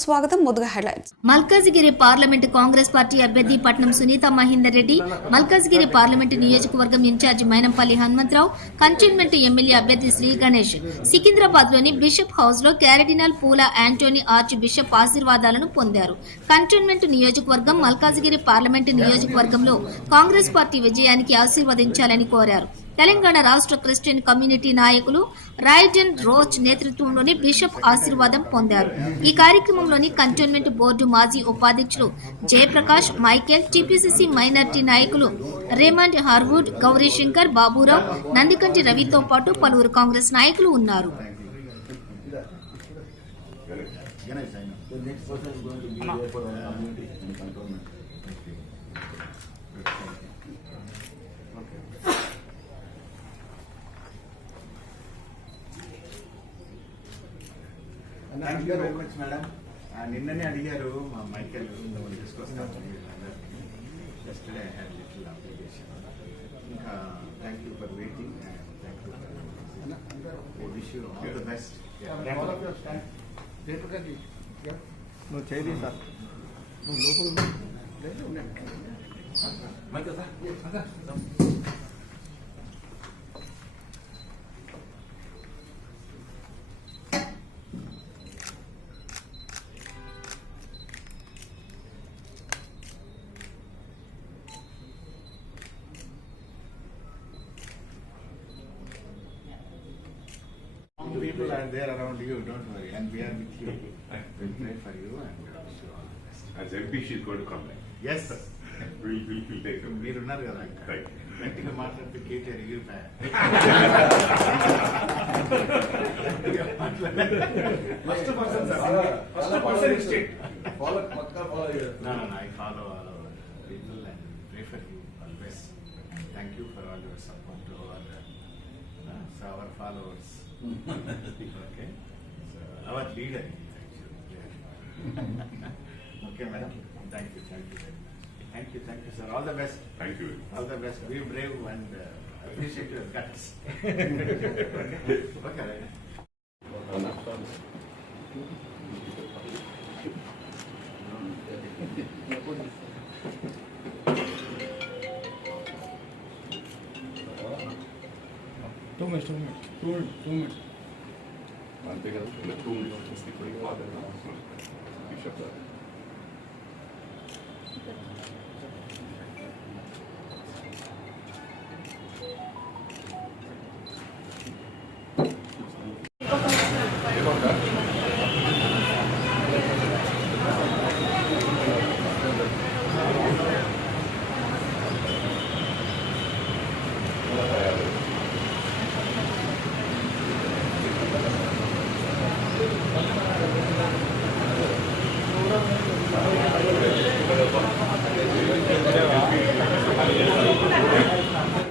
స్వాగతం ముందుగా headlines Malkajgiri parliament Congress party అభ్యర్థి పట్నం సునీత మహేందర్ రెడ్డి మల్కాజిగిరి పార్లమెంటు నియోజకవర్గం in charge Mynampally Hanumantha Rao cantonment MLA అభ్యర్థి శ్రీ గణేష్. సికింద్రాబాద్లోని బిషప్ హౌస్లో క్యారడినల్ పూల యాంటోనీ ఆర్చ్ బిషప్ ఆశీర్వాదాలను పొందారు. కంటైన్మెంట్ నియోజకవర్గం మల్కాజిగిరి పార్లమెంటు నియోజకవర్గంలో కాంగ్రెస్ పార్టీ విజయానికి ఆశీర్వదించాలని కోరారు. తెలంగాణ రాష్ట్ర క్రిస్టియన్ కమ్యూనిటీ నాయకులు రాయల్టన్ రోచ్ నేతృత్వంలోని బిషప్ ఆశీర్వాదం పొందారు ఈ కార్యక్రమంలోని కంటోన్మెంట్ బోర్డు మాజీ ఉపాధ్యక్షులు జయప్రకాష్ మైకేల్ టిపిసిసి మైనార్టీ నాయకులు రేమండ్ హార్వుడ్ గౌరీశంకర్ బాబురావు నందికంటి రవితో పాటు పలువురు కాంగ్రెస్ నాయకులు ఉన్నారు next person is going to be there for our community and cantonment. Thank you very much madam. నిన్ననే అడిగారు మా మైకెల్ తీసుకొస్తాను just I had little application ఇంకా thank you for waiting and thank you wish you all the best నువ్వు చేయి sir. నువ్వు లోపల. లేదు, People are there around you, don't worry, and we are with you. We'll pray for you and wish you all the best. As MP, she's going to come back. Yes, We'll, we'll, we'll take her. మీరున్నారు కదా Right. గట్టిగా మాట్లాడితే KTR ఎగిరిపోయా First person, sir. First person in state. Follow, Pakka follow చేయాలి. No, no, no, I follow all our people and pray for you always. And thank you for all your support to our, uh, so our followers. Okay? So, our leader, actually. Okay, madam? Thank you, thank you very much. Thank you, thank you, sir. All the best. Thank you. All the best. Be brave and uh, appreciate your guts. Okay, right? Two minutes two minutes two two minutes అంతే కదా two minutes ఇప్పటికి father bishop